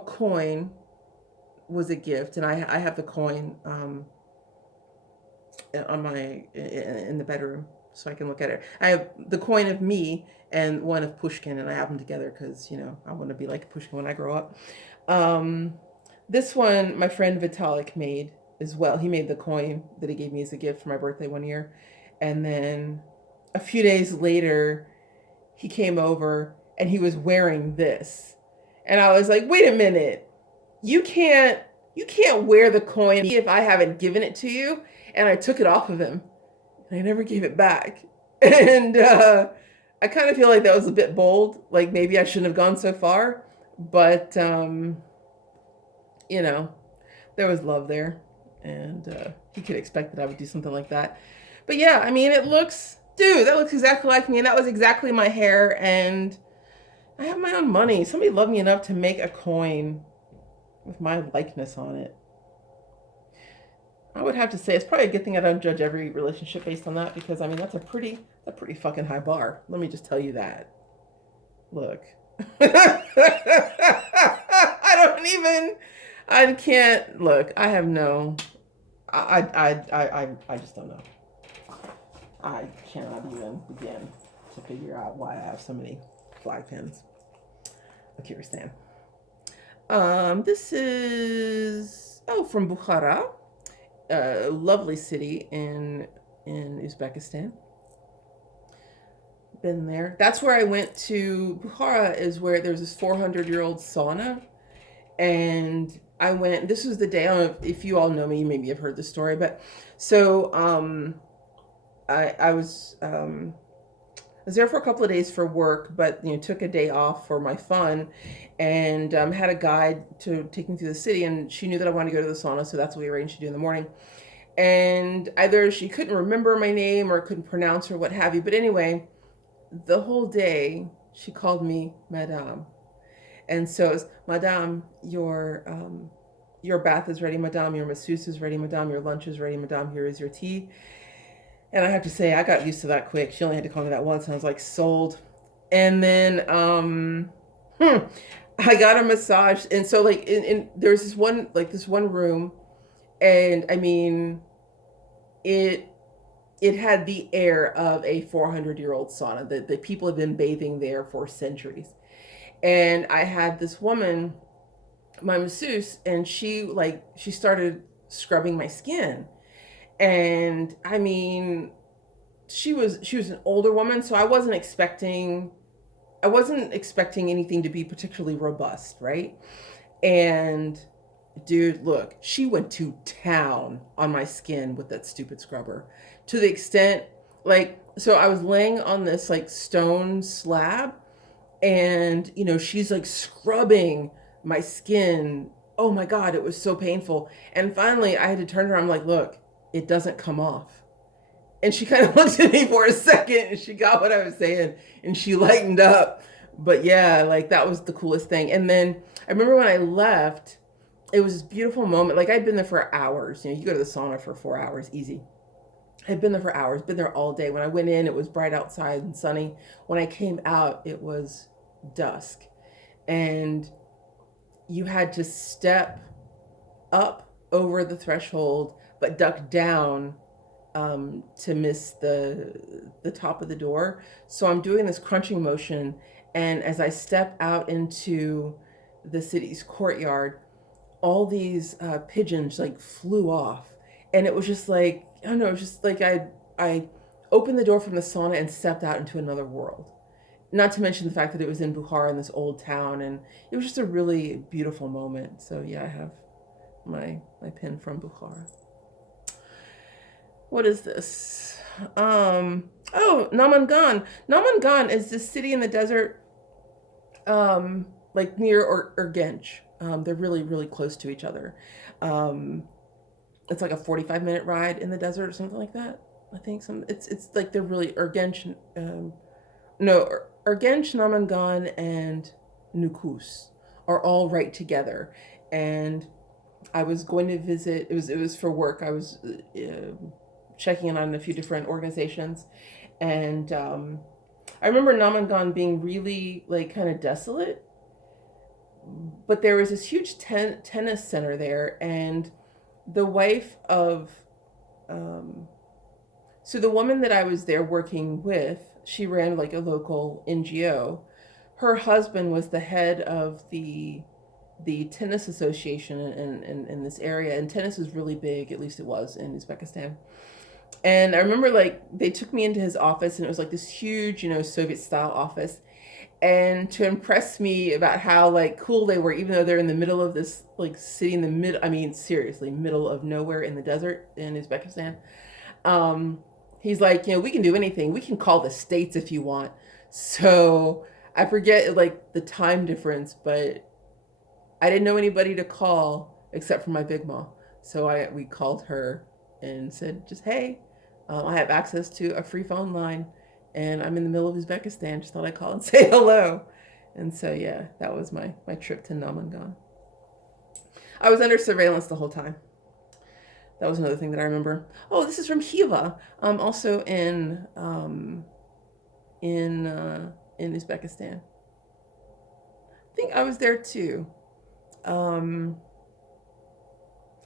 coin was a gift, and I have the coin on my in the bedroom so I can look at it. I have the coin of me and one of Pushkin, and I have them together because I want to be like Pushkin when I grow up. Um, this one my friend Vitalik made as well. He made the coin that he gave me as a gift for my birthday one year, and then a few days later he came over and he was wearing this, and I was like, wait a minute, you can't you can't wear the coin if I haven't given it to you. And I took it off of him and I never gave it back. And I kind of feel like that was a bit bold. Like maybe I shouldn't have gone so far, but you know, there was love there, and he could expect that I would do something like that. But yeah, I mean, it looks, dude, that looks exactly like me, and that was exactly my hair, and I have my own money. Somebody loved me enough to make a coin with my likeness on it. I would have to say it's probably a good thing I don't judge every relationship based on that, because I mean that's a pretty fucking high bar. Let me just tell you that. Look. I don't even I can't look. I have no I just don't know. I cannot even begin to figure out why I have so many flag pins. Okay, we stand. This is from Bukhara, a lovely city in Uzbekistan. Been there. That's where I went to. Bukhara is where there's this 400-year-old sauna, and I went. This was the day. I don't know if you all know me. You maybe have heard the story, but so I was there for a couple of days for work, but took a day off for my fun, and had a guide to take me through the city. And she knew that I wanted to go to the sauna, so that's what we arranged to do in the morning. And either she couldn't remember my name or couldn't pronounce or what have you. But anyway, the whole day she called me Madame, and so it's Madame, your bath is ready, Madame. Your masseuse is ready, Madame. Your lunch is ready, Madame. Here is your tea. And I have to say, I got used to that quick. She only had to call me that once, and I was like, sold. And then I got a massage, and so like there's this one room, and I mean, it had the air of a 400-year-old sauna. The people have been bathing there for centuries. And I had this woman, my masseuse, and she started scrubbing my skin. And I mean, she was an older woman, so I wasn't expecting anything to be particularly robust, right? And dude, look, she went to town on my skin with that stupid scrubber, to the extent, so I was laying on this stone slab, and she's scrubbing my skin. Oh my god, it was so painful. And finally I had to turn to her. I'm like, look, it doesn't come off. And she kind of looked at me for a second, and she got what I was saying, and she lightened up. But yeah, that was the coolest thing. And then I remember when I left, it was this beautiful moment. I'd been there for hours. You go to the sauna for 4 hours, easy. I'd been there for hours, been there all day. When I went in, it was bright outside and sunny. When I came out, it was dusk. And you had to step up over the threshold, but duck down to miss the top of the door. So I'm doing this crunching motion, and as I step out into the city's courtyard, all these pigeons flew off, and it was just I don't know, it was just I opened the door from the sauna and stepped out into another world. Not to mention the fact that it was in Bukhara, in this old town, and it was just a really beautiful moment. So yeah, I have my pin from Bukhara. What is this? Namangan. Namangan is this city in the desert, near Urgench. They're really, really close to each other. It's like a 45-minute ride in the desert or something like that. I think it's they're really Urgench. Urgench, Namangan, and Nukus are all right together. And I was going to visit. It was for work. I was checking in on a few different organizations, and I remember Namangan being really kind of desolate, but there was this huge tennis center there, and the wife of, so the woman that I was there working with, she ran like a local NGO. Her husband was the head of the tennis association in this area, and tennis is really big, at least it was in Uzbekistan. And I remember like they took me into his office, and it was like this huge, Soviet style office. And to impress me about how like cool they were, even though they're in the middle of this like city in the middle, I mean seriously, middle of nowhere in the desert in Uzbekistan. He's like, we can do anything. We can call the states if you want. So I forget like the time difference, but I didn't know anybody to call except for my big mom. So we called her and said, just, hey, I have access to a free phone line, and I'm in the middle of Uzbekistan. Just thought I'd call and say hello. And so, yeah, that was my trip to Namangan. I was under surveillance the whole time. That was another thing that I remember. Oh, this is from Hiva, also in Uzbekistan. I think I was there too.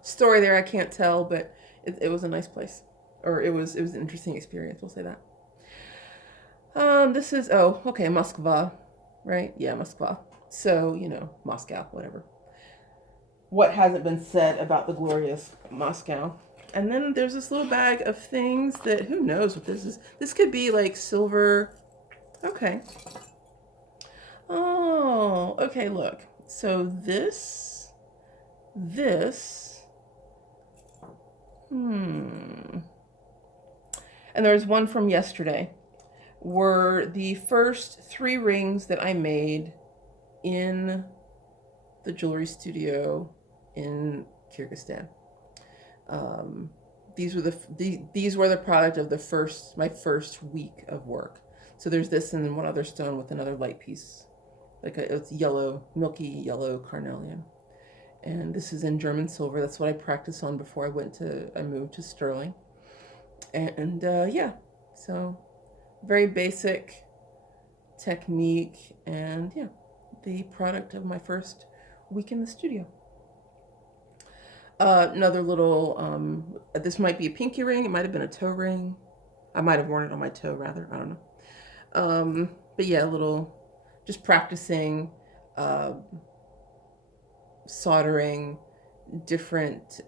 Story there I can't tell, but it was a nice place, or it was an interesting experience. We'll say that. This is Moskva, right? Yeah, Moskva. So Moscow, whatever. What hasn't been said about the glorious Moscow? And then there's this little bag of things that who knows what this is. This could be like silver. Okay. Oh, okay. Look. So this. And there's one from yesterday. Were the first 3 rings that I made in the jewelry studio in Kyrgyzstan. These were the product of my first week of work. So there's this and then one other stone with another light piece, it's yellow, milky yellow carnelian. And this is in German silver. That's what I practiced on before I moved to sterling. And yeah, so very basic technique, and yeah, the product of my first week in the studio. Another little, this might be a pinky ring. It might have been a toe ring. I might have worn it on my toe rather. I don't know. But yeah, just practicing, soldering different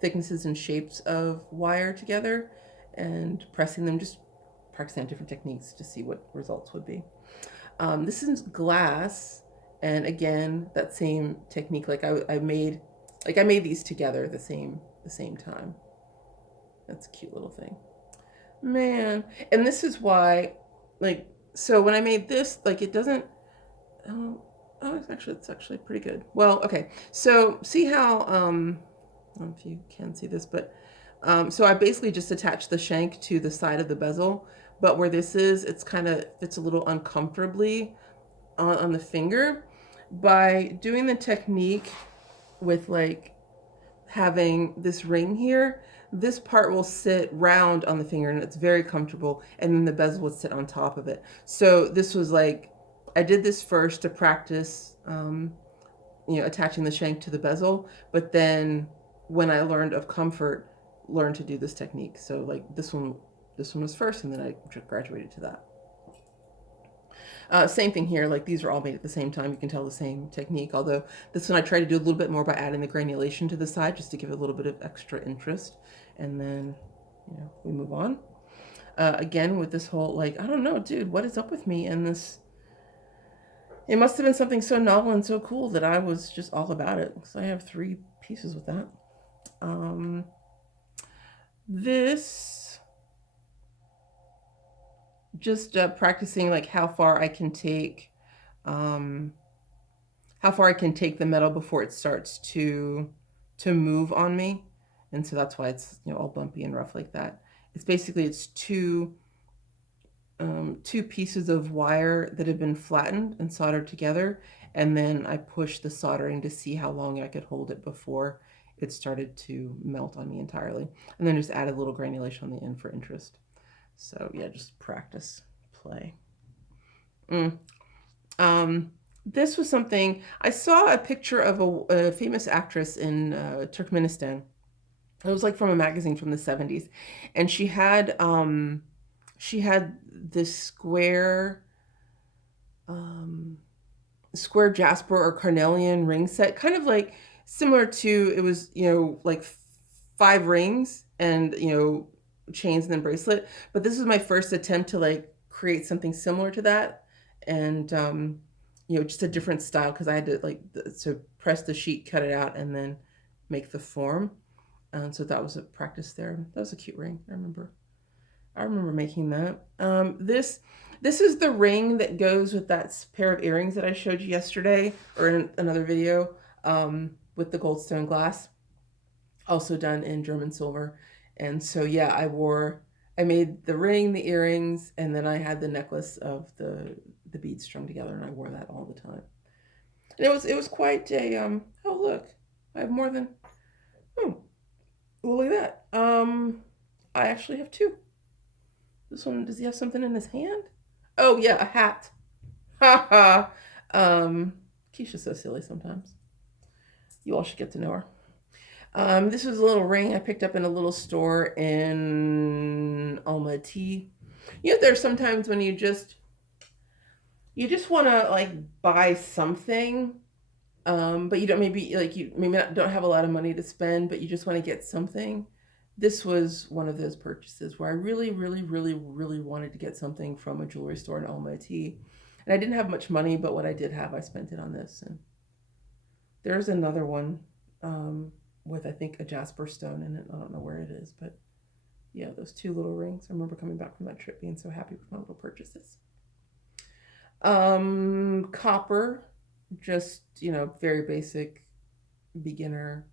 thicknesses and shapes of wire together and pressing them, just practicing on different techniques to see what results would be. This is glass, and again, that same technique. I made these together the same time. That's a cute little thing, man. And this is why, so when I made this, it doesn't. It's actually pretty good. Well, okay. So see how I don't know if you can see this, but so I basically just attached the shank to the side of the bezel, but where this is, it's a little uncomfortably on the finger. By doing the technique with having this ring here, this part will sit round on the finger and it's very comfortable, and then the bezel would sit on top of it. So this was I did this first to practice, attaching the shank to the bezel, but then when I learned of comfort, learned to do this technique. So this one was first, and then I graduated to that. Same thing here, these are all made at the same time. You can tell the same technique, although this one I try to do a little bit more by adding the granulation to the side, just to give it a little bit of extra interest. And then, we move on. Again, with this whole, I don't know, dude, what is up with me and this? It must have been something so novel and so cool that I was just all about it. So I have 3 pieces with that. This, just practicing how far I can take the metal before it starts to move on me. And so that's why it's all bumpy and rough like that. It's 2 pieces of wire that have been flattened and soldered together, and then I pushed the soldering to see how long I could hold it before it started to melt on me entirely, and then just add a little granulation on the end for interest. So yeah, just practice, play. This was something, I saw a picture of a famous actress in Turkmenistan. It was like from a magazine from the 70s. And she had this square jasper or carnelian ring set, kind of like similar to, it was, like 5 rings and, chains and then bracelet. But this was my first attempt to like create something similar to that. And, just a different style, because I had to like to press the sheet, cut it out, and then make the form. And so that was a practice there. That was a cute ring. I remember making that. This is the ring that goes with that pair of earrings that I showed you yesterday, or in another video, with the goldstone glass, also done in German silver. And so yeah, I made the ring, the earrings, and then I had the necklace of the beads strung together, and I wore that all the time. And it was quite a oh look, I have more than oh well, look at that. I actually have 2. This one, does he have something in his hand? Oh yeah, a hat. Ha ha. Kesha's so silly sometimes. You all should get to know her. This was a little ring I picked up in a little store in Almaty. There's sometimes when you just want to like buy something, but you don't don't have a lot of money to spend, but you just want to get something. This was one of those purchases where I really, really, really, really wanted to get something from a jewelry store in Almaty. And I didn't have much money, but what I did have, I spent it on this. And there's another one with, I think, a jasper stone in it. I don't know where it is, but yeah, those 2 little rings. I remember coming back from that trip being so happy with my little purchases. Copper, just, very basic beginner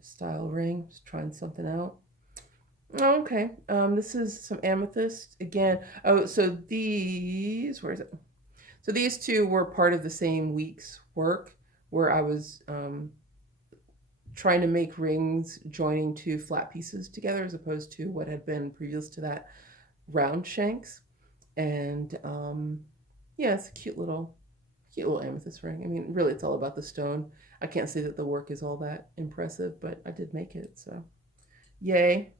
style ring, just trying something out. Oh, okay. This is some amethyst again. Oh, so where is it? So these 2 were part of the same week's work, where I was trying to make rings joining 2 flat pieces together, as opposed to what had been previous to that, round shanks. And yeah, it's a cute little amethyst ring. I mean, really, it's all about the stone. I can't say that the work is all that impressive, but I did make it, so yay.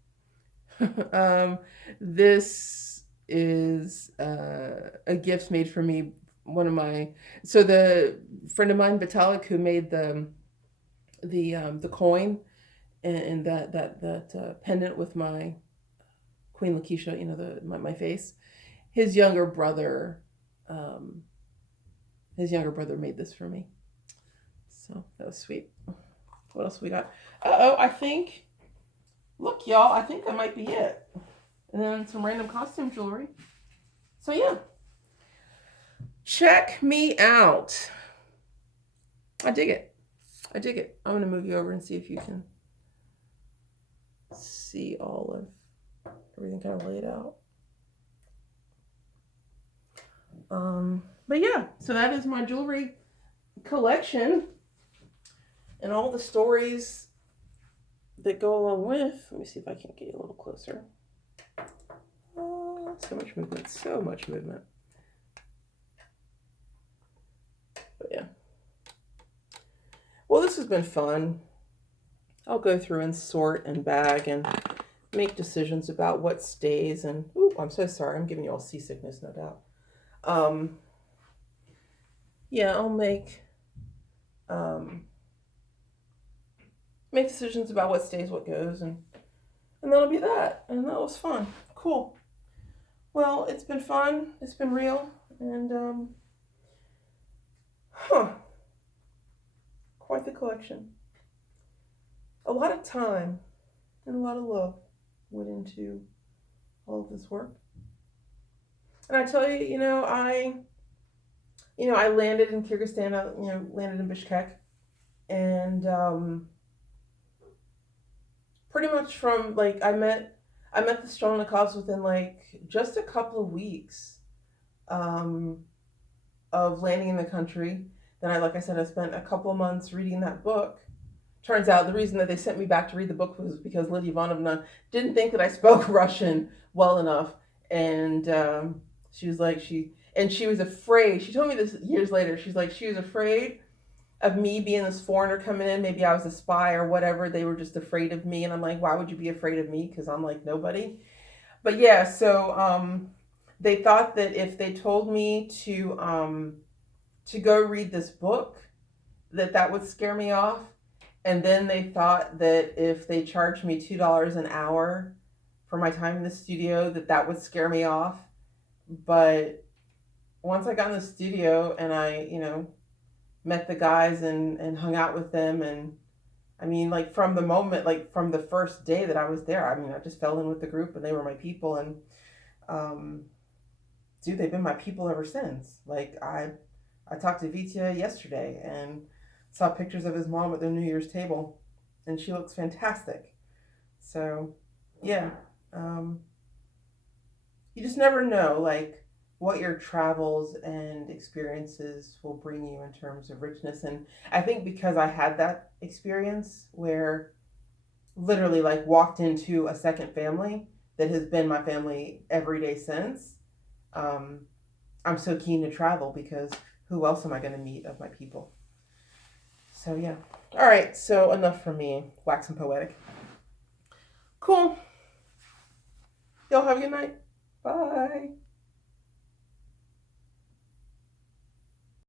This is a gift made for me. The friend of mine, Vitalik, who made the coin and that pendant with my Queen Lakeisha, my face. His younger brother made this for me. So that was sweet. What else we got? I think, look, y'all, I think that might be it. And then some random costume jewelry. So yeah, check me out. I dig it. I'm going to move you over and see if you can see all of everything kind of laid out. But yeah, so that is my jewelry collection and all the stories that go along with. Let me see if I can get you a little closer. Oh, so much movement. But yeah. Well, this has been fun. I'll go through and sort and bag and make decisions about what stays. And ooh, I'm so sorry. I'm giving you all seasickness, no doubt. Yeah, I'll make decisions about what stays, what goes, and that'll be that. And that was fun. Cool. Well, it's been fun. It's been real. And quite the collection. A lot of time and a lot of love went into all of this work. And I tell you, I landed in Kyrgyzstan, landed in Bishkek, and pretty much from like I met the Strelnikovs within like just a couple of weeks of landing in the country. Then like I said, I spent a couple of months reading that book. Turns out the reason that they sent me back to read the book was because Lydia Ivanovna didn't think that I spoke Russian well enough, and she was like, And she was afraid. She told me this years later. She's like, she was afraid of me being this foreigner coming in. Maybe I was a spy or whatever. They were just afraid of me. And I'm like, why would you be afraid of me? Because I'm like nobody. But yeah, so they thought that if they told me to go read this book, that would scare me off. And then they thought that if they charged me $2 an hour for my time in the studio, that would scare me off. But once I got in the studio and I, met the guys and hung out with them, and I mean, like from the moment, like from the first day that I was there, I mean, I just fell in with the group and they were my people. And um, dude, they've been my people ever since. Like I talked to Vitya yesterday and saw pictures of his mom at their New Year's table, and she looks fantastic. So, yeah, you just never know, like what your travels and experiences will bring you in terms of richness. And I think because I had that experience where literally like walked into a second family that has been my family every day since. Um, I'm so keen to travel because who else am I going to meet of my people? So yeah. All right. So enough from me waxing poetic. Cool. Y'all have a good night. Bye.